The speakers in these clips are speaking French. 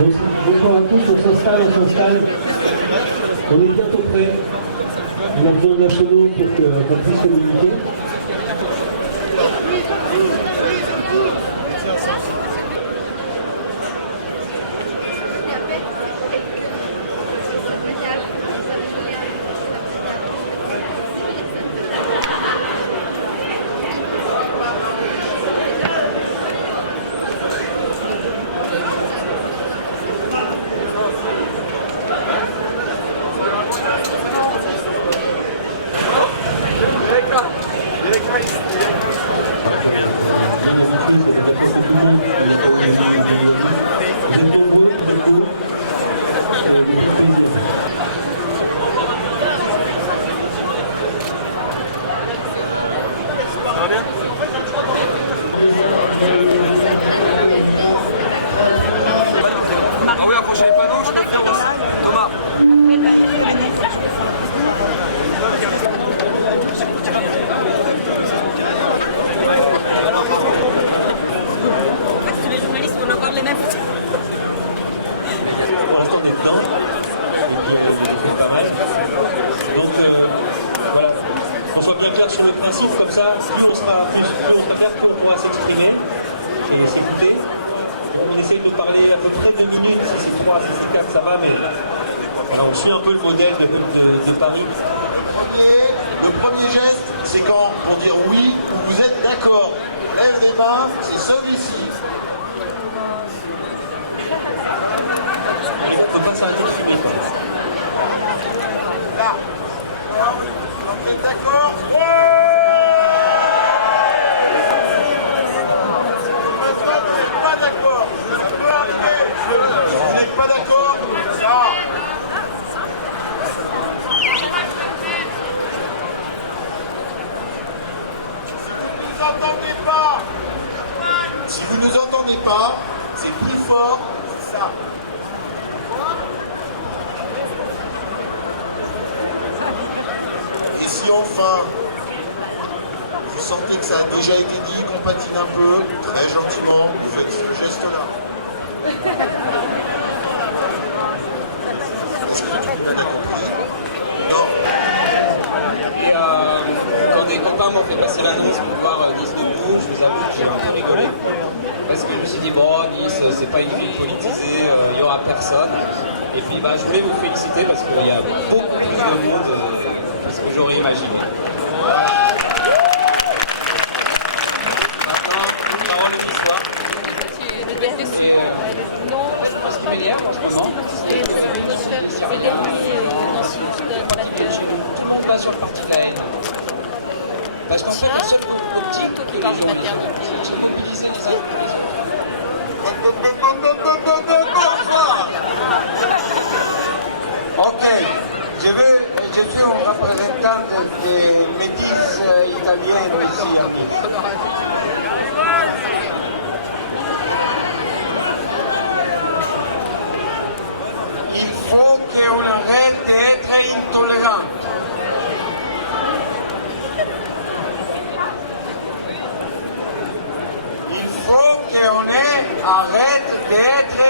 Bonjour à tous, on s'installe. On est bientôt prêt. On a besoin d'un chrono pour qu'on puisse communiquer. Sur le principe, comme ça, plus on sera faire, plus on pourra s'exprimer et s'écouter. On essaye de parler à peu près 2 minutes, si c'est 3, si c'est 4, ça va, mais voilà, on suit un peu le modèle de Paris. Le premier geste, c'est quand pour dire oui ou vous êtes d'accord. Lève les mains, c'est celui-ci. On peut pas s'arrêter de fumer. Là. Vous êtes d'accord? Si vous ne nous entendez pas, c'est plus fort, c'est ça. Et si enfin, vous sentez que ça a déjà été dit, qu'on patine un peu, très gentiment, vous faites ce geste-là. Non. Et quand des copains m'ont fait passer l'annonce pour voir Nice debout, je vous avoue que j'ai un peu rigolé. Parce que je me suis dit, bon, Nice, c'est pas une ville politisée, il n'y aura personne. Et puis je voulais vous féliciter parce qu'il y a beaucoup plus de monde que ce que j'aurais imaginé. Maintenant, une parole et l'histoire. Non, je pense pas. Hier, en ce moment. Et cette atmosphère, c'est le dernier Nancy qui donne Tout le monde va sur le parti de la haine. Parce qu'en fait, la seule optique qui parle du maternité. c'est de mobiliser les uns contre les autres. Ok, je suis un représentant des métis italiens ici à Nice. Il faut qu'on arrête d'être intolérant. Il faut qu'on arrête d'être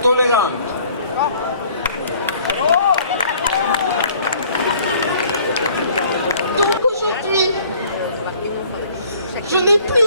intolérant. Donc aujourd'hui, je n'ai plus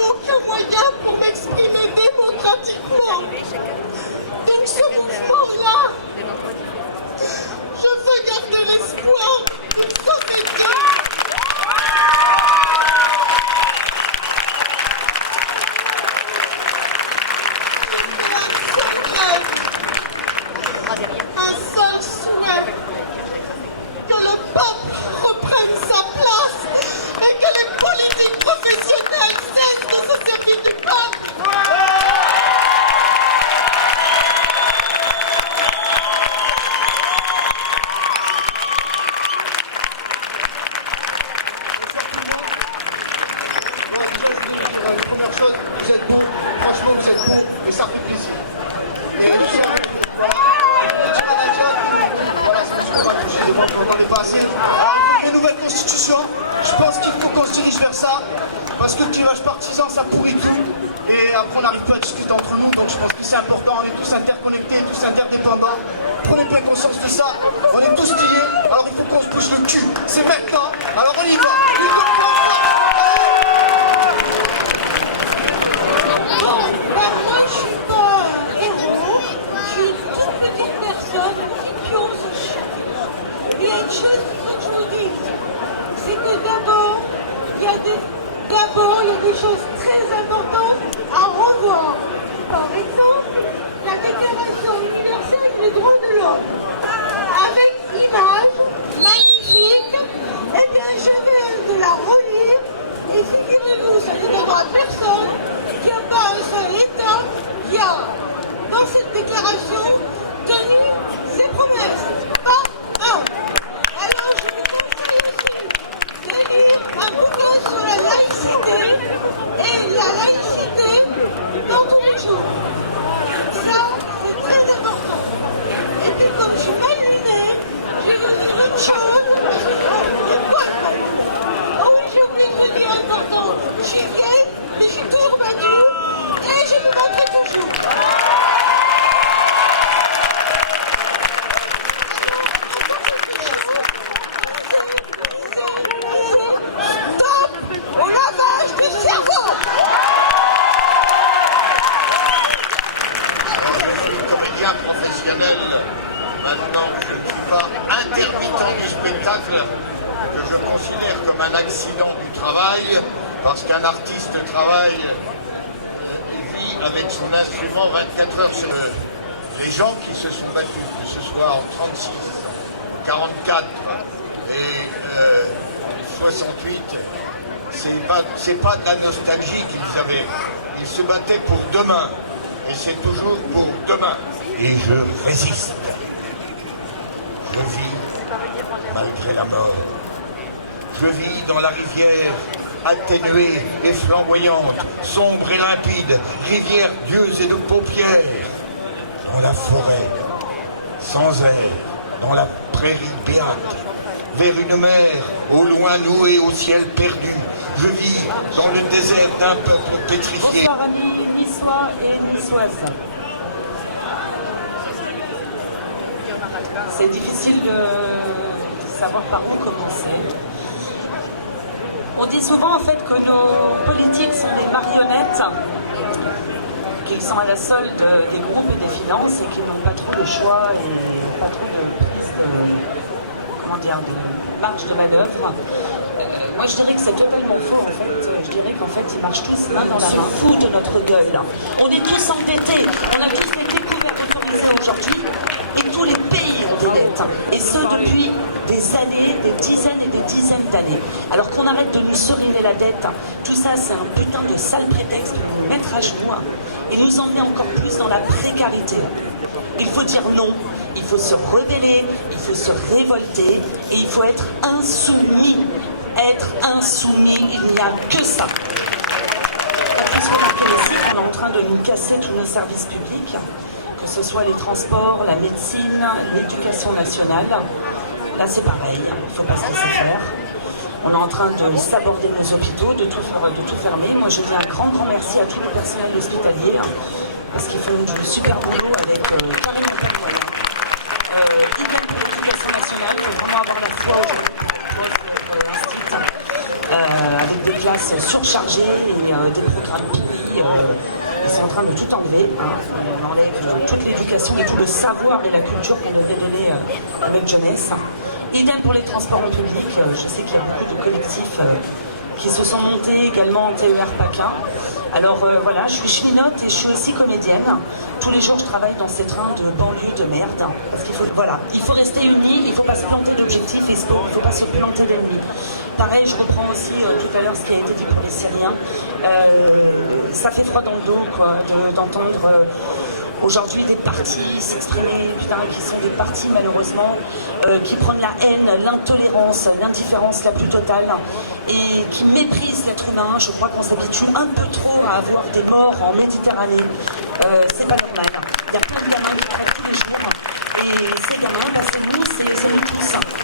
faire ça, parce que le clivage partisan, ça pourrit tout, et après on n'arrive pas à discuter entre nous, donc je pense que c'est important, on est tous interconnectés, tous interdépendants, prenez bien conscience de ça, on est tous liés, alors il faut qu'on se bouge le cul, c'est maintenant, alors on y va. Moi je suis pas un héros, je suis une toute petite personne qui pionce au chien. Il y a une chose qu'il faut que je vous dise, c'est que d'abord, il y a des choses très importantes à revoir. Par exemple, la Déclaration universelle des droits de l'homme, avec image magnifique, eh bien je vais de la relire, et figurez-vous, ça ne donnera à personne, qu'il n'y a pas un seul État qui a, dans cette déclaration, tenu ses promesses. Pas un. Alors je vous conseille aussi de lire un bouquin sur la laïcité, et la laïcité dans tous les jours. Ça, c'est très important. Et puis comme je suis mal lunée, j'ai vu une bonne chose. Oh oui, j'ai oublié de vous dire important. Je suis vieille, mais je suis toujours battue, et je me battrai toujours. Stop au lavage du cerveau. Je suis comédien professionnel. Maintenant que je ne suis pas intermittent du spectacle, que je considère comme un accident du travail, parce qu'un artiste travaille et vit avec son instrument 24 heures sur eux. Les gens qui se sont battus, que ce soit en 36, 44 et 68, c'est pas de la nostalgie qu'ils avaient. Ils se battaient pour demain. Et c'est toujours pour demain. Et je résiste. Je vis malgré la mort. Je vis dans la rivière atténuée et flamboyante, sombre et limpide, rivière d'yeux et de paupières. Dans la forêt, sans air, dans la prairie béate, vers une mer au loin nouée au ciel perdu. Je vis dans le désert d'un peuple pétrifié. Bonsoir amis niçois et niçoises. C'est difficile de savoir par où commencer. On dit souvent en fait que nos politiques sont des marionnettes, qu'ils sont à la solde des groupes et des finances et qu'ils n'ont pas trop de choix et pas trop de marge de manœuvre. Moi je dirais que c'est totalement faux en fait. Je dirais qu'en fait ils marchent tous main dans la main. Fous de notre gueule. On est tous endettés. On a tous été couverts autorisés aujourd'hui et tous les pays ont des dettes. Et ce depuis des années, des dizaines et des dizaines d'années. Alors qu'on arrête de nous seriner la dette, tout ça c'est un putain de sale prétexte pour nous mettre à genoux et nous emmener encore plus dans la précarité. Il faut dire non, il faut se rebeller, il faut se révolter et il faut être insoumis. Être insoumis, il n'y a que ça. Parce qu'on est en train de nous casser tous nos services publics, que ce soit les transports, la médecine, l'éducation nationale. Là c'est pareil, il ne faut pas se laisser faire. On est en train de saborder nos hôpitaux, de tout fermer. Moi je dis un grand merci à tout le personnel hospitalier, parce qu'ils font du super boulot avec carrément pas de moyens. Idem pour l'éducation nationale, il faut vraiment avoir la foi avec des classes surchargées et des programmes pourris. Ils sont en train de tout enlever. On enlève toute l'éducation et tout le savoir et la culture qu'on devrait donner à notre jeunesse. Idem pour les transports en public. Je sais qu'il y a beaucoup de collectifs qui se sont montés également en TER Paquin. Alors voilà, je suis cheminote et je suis aussi comédienne. Tous les jours, je travaille dans ces trains de banlieue de merde. Parce qu'il faut, voilà, il faut rester unis, il ne faut pas se planter d'objectifs et il ne faut pas se planter d'ennemis. Pareil, je reprends aussi tout à l'heure ce qui a été dit pour les Syriens. Ça fait froid dans le dos, quoi, d'entendre aujourd'hui des partis s'exprimer, putain, qui sont des partis malheureusement, qui prennent la haine, l'intolérance, l'indifférence la plus totale et qui méprisent l'être humain. Je crois qu'on s'habitue un peu trop à avoir des morts en Méditerranée. C'est pas normal. Il y a plein de gamins qui crèvent tous les jours et ces gamins, là, c'est nous tous.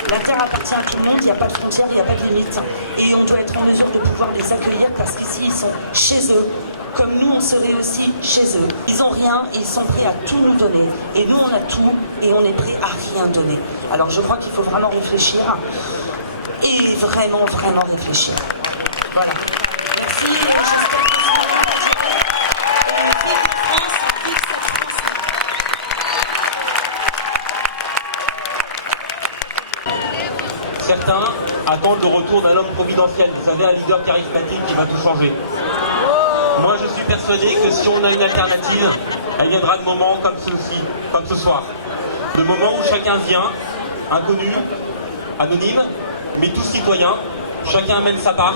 La terre appartient à tout le monde, il n'y a pas de frontières, il n'y a pas de limites. Et on doit être en mesure de pouvoir les accueillir parce qu'ici, ils sont chez eux, comme nous, on serait aussi chez eux. Ils n'ont rien et ils sont prêts à tout nous donner. Et nous, on a tout et on est prêts à rien donner. Alors je crois qu'il faut vraiment réfléchir. Et vraiment, vraiment réfléchir. Voilà. Merci. Certains attendent le retour d'un homme providentiel, vous savez, un leader charismatique qui va tout changer. Moi, je suis persuadé que si on a une alternative, elle viendra de moments comme ceci, comme ce soir. De moments où chacun vient, inconnu, anonyme, mais tous citoyens, chacun amène sa part,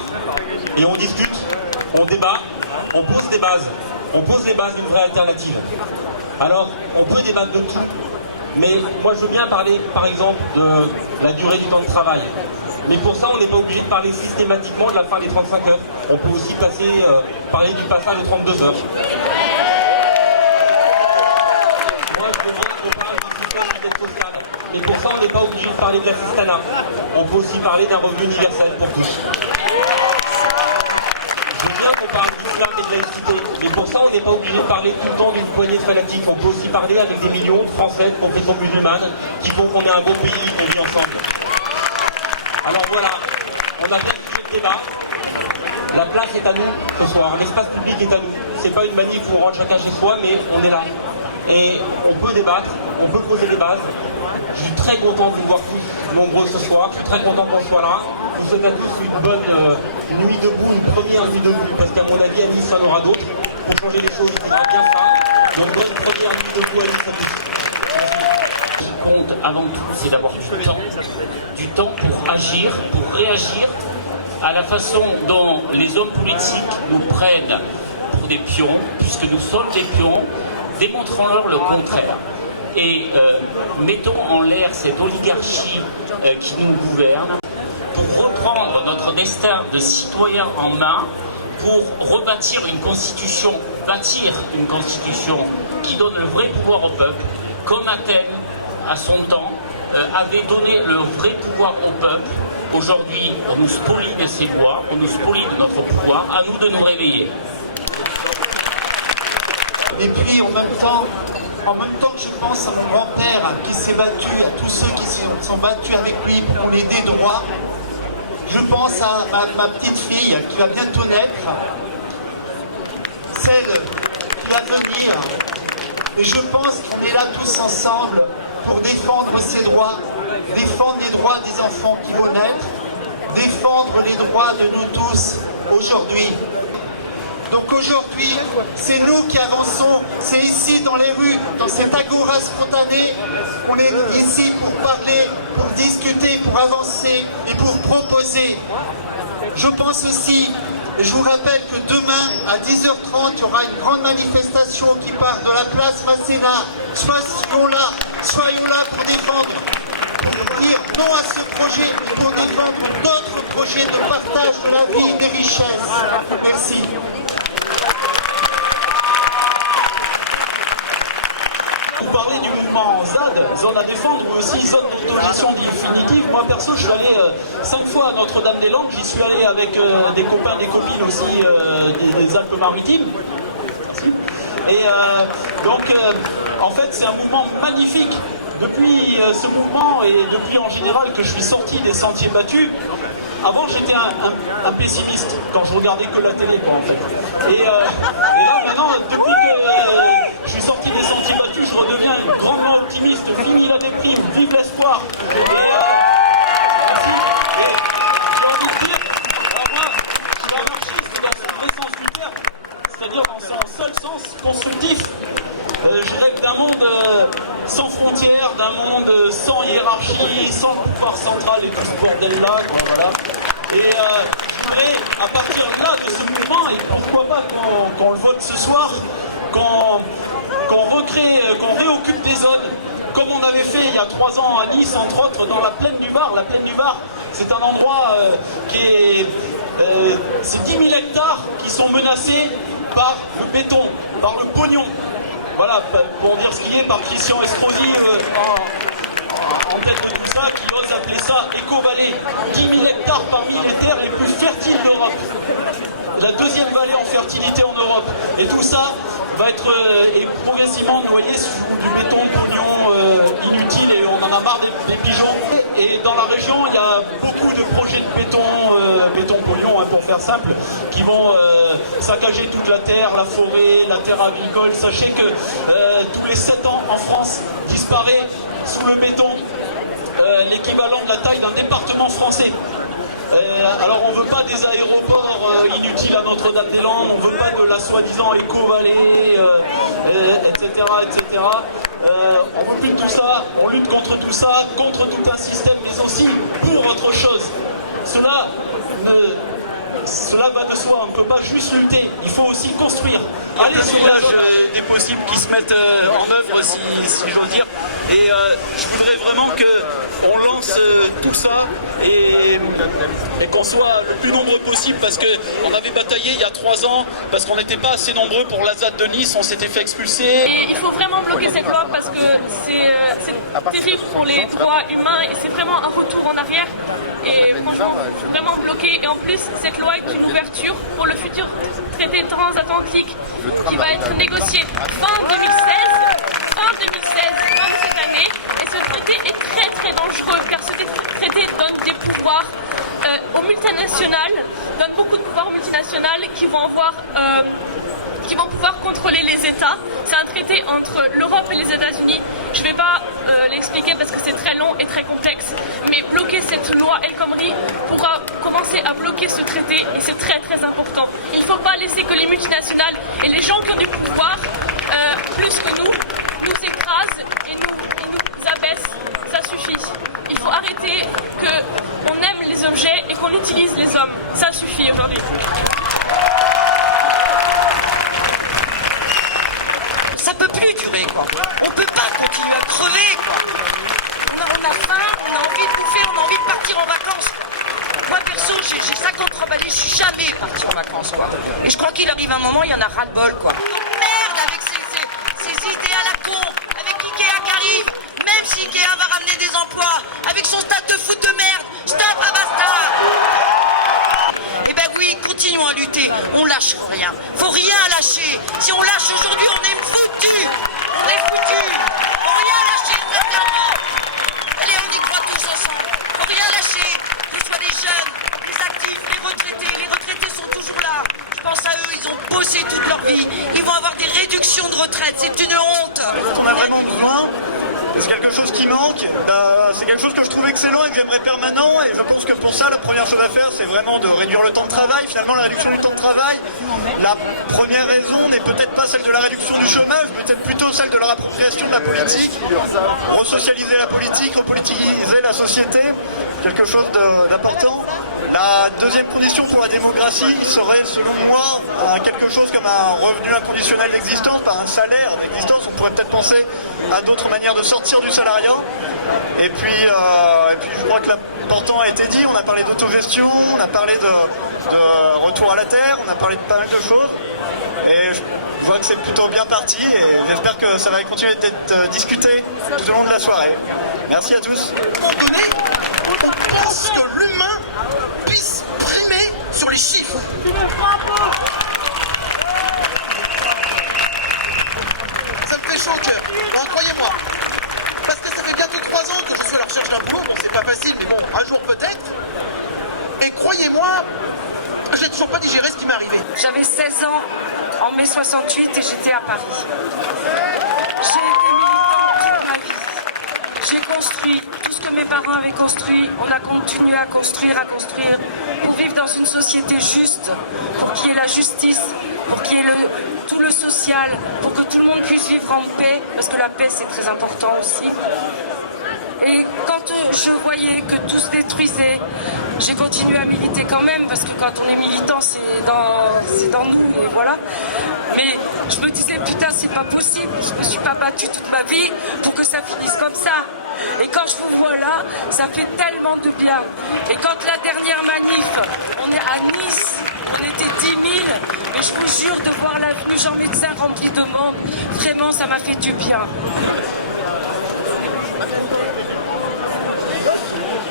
et on discute, on débat, on pose des bases. On pose les bases d'une vraie alternative. Alors, on peut débattre de tout. Mais moi je veux bien parler par exemple de la durée du temps de travail. Mais pour ça on n'est pas obligé de parler systématiquement de la fin des 35 heures. On peut aussi parler du passage de 32 heures. Moi je veux bien qu'on parle du système d'aide sociale. Mais pour ça on n'est pas obligé de parler de l'assistanat. On peut aussi parler d'un revenu universel pour tous. Je veux bien qu'on parle d'islam et de laïcité, mais pour ça on n'est pas obligé de parler tout le temps d'une poignée de fanatiques. On peut aussi parler avec des millions de Français de confession musulmane qui font qu'on est un beau pays et qu'on vit ensemble. Alors voilà, on a bien suivi le débat. La place est à nous ce soir, l'espace public est à nous. C'est pas une manif où on rentre chacun chez soi, mais on est là. Et on peut débattre, on peut poser des bases. Je suis très content de vous voir tous nombreux ce soir. Je suis très content qu'on soit là. Je vous souhaite à tous une bonne nuit debout, une première nuit debout, parce qu'à mon avis, à Nice, il y en aura d'autres. Pour changer les choses, il faudra bien ça. Donc, bonne première nuit debout à Nice à tous. Ce qui compte avant tout, c'est d'avoir du temps pour agir, pour réagir à la façon dont les hommes politiques nous prennent pour des pions, puisque nous sommes des pions. Démontrons-leur le contraire et mettons en l'air cette oligarchie qui nous gouverne pour reprendre notre destin de citoyen en main, pour rebâtir une constitution, bâtir une constitution qui donne le vrai pouvoir au peuple, comme Athènes, à son temps, avait donné le vrai pouvoir au peuple. Aujourd'hui, on nous spolie de ses droits, on nous spolie de notre pouvoir, à nous de nous réveiller. Et puis en même temps que je pense à mon grand-père qui s'est battu, à tous ceux qui se sont battus avec lui pour qu'on ait des droits, je pense à ma petite fille qui va bientôt naître, celle qui va venir, et je pense qu'on est là tous ensemble pour défendre ses droits, défendre les droits des enfants qui vont naître, défendre les droits de nous tous aujourd'hui. Donc aujourd'hui, c'est nous qui avançons, c'est ici dans les rues, dans cette agora spontanée, on est ici pour parler, pour discuter, pour avancer et pour proposer. Je pense aussi, et je vous rappelle que demain à 10h30, il y aura une grande manifestation qui part de la place Masséna. Soyons là pour défendre, pour dire non à ce projet, pour défendre d'autres projets de partage de la vie et des richesses. Merci. Vous parlez du mouvement ZAD, Zone à défendre, ou aussi Zone d'autogestion définitive. Moi perso, je suis allé 5 fois à Notre-Dame-des-Landes, j'y suis allé avec des copains, des copines aussi des Alpes-Maritimes. Et donc, en fait, c'est un mouvement magnifique. Depuis ce mouvement et depuis en général que je suis sorti des sentiers battus, avant j'étais un pessimiste quand je regardais que la télé, quoi, en fait. Et là maintenant, depuis que je suis sorti des sentiers battus, je redeviens grandement optimiste. Fini la déprime, vive l'espoir. Et j'ai envie de dire, moi, je suis anarchiste dans son vrai sens du terme, c'est-à-dire dans son seul sens constructif. Je rêve d'un monde sans frontières, d'un monde sans hiérarchie, sans pouvoir central et tout ce bordel-là. Voilà. Et je voudrais, à partir de là, de ce mouvement, et pourquoi pas qu'on le vote ce soir, qu'on recrée, qu'on réoccupe des zones, comme on avait fait il y a 3 ans à Nice, entre autres, dans la plaine du Var. La plaine du Var, c'est un endroit qui est... c'est 10 000 hectares qui sont menacés par le béton, par le pognon. Voilà, pour dire ce qui est, par Christian Estrosi en tête de tout ça qui ose appeler ça Éco-Vallée. 10 000 hectares parmi les terres les plus fertiles d'Europe. La deuxième vallée en fertilité en Europe. Et tout ça va être progressivement noyé sous du béton de pognon inutile et on en a marre des pigeons. Et dans la région, il y a beaucoup de projets de béton pognon, hein, pour faire simple, qui vont saccager toute la terre, la forêt, la terre agricole. Sachez que tous les 7 ans en France disparaît sous le béton l'équivalent de la taille d'un département français. Alors on ne veut pas des aéroports inutiles à Notre-Dame-des-Landes, on ne veut pas de la soi-disant éco-vallée, etc. etc. On veut plus de tout ça, on lutte contre tout ça, contre tout un système, mais aussi pour autre chose. Cela va de soi, on ne peut pas juste lutter, il faut aussi construire. Allez sur l'âge des possibles qui se mettent en œuvre, si j'ose dire. Et je voudrais vraiment qu'on lance tout ça et qu'on soit le plus nombreux possible, parce qu'on avait bataillé il y a 3 ans, parce qu'on n'était pas assez nombreux pour la ZAD de Nice, on s'était fait expulser. Et il faut vraiment bloquer cette loi parce que c'est terrible pour les droits humains et c'est vraiment un retour en arrière. Et franchement, vraiment bloquer. Et en plus, cette loi est une ouverture pour le futur traité transatlantique qui va être négocié fin 2016, fin de cette année. Et ce traité est très très dangereux car ce traité donne des pouvoirs aux multinationales, donne beaucoup de pouvoirs aux multinationales qui vont pouvoir contrôler les États. C'est un traité entre l'Europe et les États-Unis. Je ne vais pas l'expliquer parce que c'est très long et très complexe, mais bloquer cette loi El Khomri pourra commencer à bloquer ce traité et c'est très très important. Il ne faut pas laisser que les multinationales et les gens qui ont du pouvoir, plus que nous écrasent et nous abaissent. Ça suffit. Il faut arrêter qu'on aime les objets et qu'on utilise les hommes. Ça suffit aujourd'hui. Ça peut plus durer, quoi. On peut pas continuer à crever, quoi. On a faim, on a envie de bouffer, on a envie de partir en vacances. Moi, perso, j'ai 50 emballés, je suis jamais partie en vacances, quoi. Et je crois qu'il arrive un moment, il y en a ras-le-bol, quoi. Donc merde avec ces idées à la con, avec Ikea qui arrive, même si Ikea va ramener des emplois, avec son stade de foot de merde, stade à basta. Eh ben oui, continuons à lutter, on lâche rien, faut rien lâcher. Si on lâche aujourd'hui, on est foutus. On est foutus. Faut rien lâcher, sincèrement. Allez, on y croit tous ensemble. Faut rien lâcher. Que ce soit les jeunes, les actifs, les retraités. Les retraités sont toujours là. Je pense à eux, ils ont bossé toute leur vie. Ils vont avoir des réductions de retraite. C'est une honte. On a vraiment besoin. C'est quelque chose qui manque, c'est quelque chose que je trouve excellent et que j'aimerais permanent, et je pense que pour ça la première chose à faire c'est vraiment de réduire le temps de travail. Finalement la réduction du temps de travail, la première raison n'est peut-être pas celle de la réduction du chômage, peut-être plutôt celle de la réappropriation de la politique, resocialiser la politique, repolitiser la société, quelque chose d'important. La deuxième condition pour la démocratie serait selon moi quelque chose comme un revenu inconditionnel d'existence, par un salaire d'existence. On pourrait peut-être penser à d'autres manières de sortir du salariat. Et puis je crois que l'important a été dit. On a parlé d'autogestion, on a parlé de retour à la terre, on a parlé de pas mal de choses. Et je vois que c'est plutôt bien parti et j'espère que ça va continuer d'être discuté tout au long de la soirée. Merci à tous. À un moment donné, on pense que l'humain puisse primer sur les chiffres. Ça me fait chaud au cœur, hein, croyez-moi. Parce que ça fait bientôt 3 ans que je suis à la recherche d'un boulot. Bon, c'est pas facile, mais bon, un jour peut-être. Et croyez-moi, je n'ai toujours pas digéré ce qui m'est arrivé. J'avais 16 ans en mai 68 et j'étais à Paris. J'ai été militante toute ma vie. J'ai construit tout ce que mes parents avaient construit. On a continué à construire, pour vivre dans une société juste, pour qu'il y ait la justice, pour qu'il y ait tout le social, pour que tout le monde puisse vivre en paix, parce que la paix c'est très important aussi. Et quand je voyais que tout se détruisait, j'ai continué à militer quand même, parce que quand on est militant, c'est dans nous, et voilà. Mais je me disais, putain, c'est pas possible, je me suis pas battue toute ma vie pour que ça finisse comme ça. Et quand je vous vois là, ça fait tellement de bien. Et quand la dernière manif, on est à Nice, on était 10 000, mais je vous jure, de voir l'avenue Jean Médecin remplie de monde, vraiment, ça m'a fait du bien.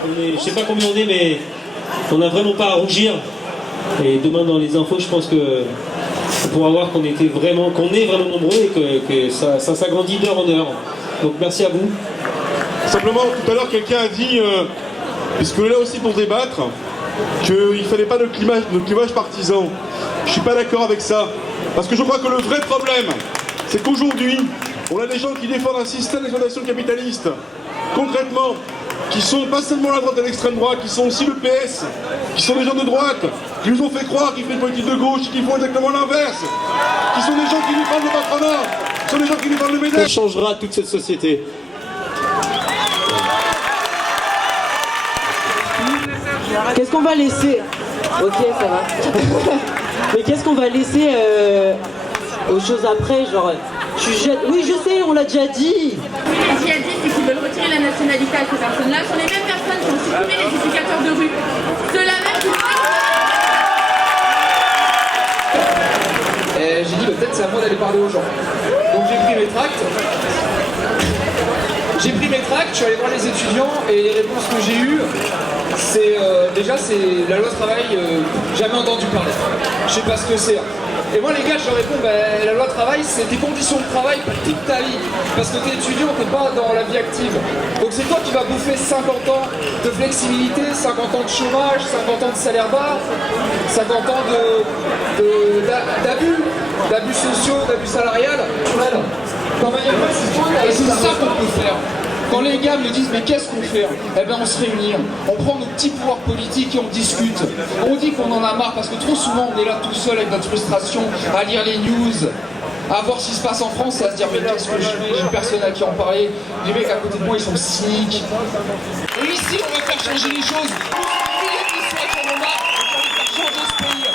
Je sais pas combien on est, mais on n'a vraiment pas à rougir. Et demain dans les infos, je pense que on pourra voir qu'on est vraiment nombreux et que ça s'agrandit d'heure en heure. Donc merci à vous. Simplement, tout à l'heure, quelqu'un a dit, puisqu'on est là aussi pour débattre, qu'il ne fallait pas de clivage partisan. Je ne suis pas d'accord avec ça. Parce que je crois que le vrai problème, c'est qu'aujourd'hui, on a des gens qui défendent un système d'exploitation capitaliste, concrètement, qui sont pas seulement la droite et l'extrême droite, qui sont aussi le PS, qui sont des gens de droite, qui nous ont fait croire qu'ils font une politique de gauche, qui font exactement l'inverse, qui sont des gens qui nous parlent de patronat, qui sont des gens qui nous parlent de ménage. On changera toute cette société. Qu'est-ce qu'on va laisser? Ok, ça va. Mais qu'est-ce qu'on va laisser aux choses après? Genre, oui, je sais, on l'a déjà dit. Ce qu'il a dit, c'est qu'ils veulent retirer la nationalité à ces personnes-là. Ce sont les mêmes personnes qui ont supprimé les éducateurs de rue. Ceux-là même qui j'ai dit, peut-être c'est à moi d'aller parler aux gens. Donc j'ai pris mes tracts. Je suis allé voir les étudiants et les réponses que j'ai eues, c'est déjà c'est la loi travail, jamais entendu parler. Je sais pas ce que c'est. Et moi les gars, je leur réponds, la loi travail, c'est des conditions de travail pour toute ta vie. Parce que t'es étudiant, t'es pas dans la vie active. Donc c'est toi qui vas bouffer 50 ans de flexibilité, 50 ans de chômage, 50 ans de salaire bas, 50 ans d'abus sociaux, d'abus salarial. Quand il y a pas et c'est ça qu'on peut faire. Quand les gars me disent mais qu'est-ce qu'on fait? Eh bien on se réunit, on prend nos petits pouvoirs politiques et on discute. On dit qu'on en a marre parce que trop souvent on est là tout seul avec notre frustration à lire les news, à voir ce qui se passe en France et à se dire mais qu'est-ce que je fais? J'ai personne à qui en parler. Les mecs à côté de moi ils sont cyniques. Et ici on va faire changer les choses. Nous sommes des milliers qui sont en marre et on va faire changer ce pays.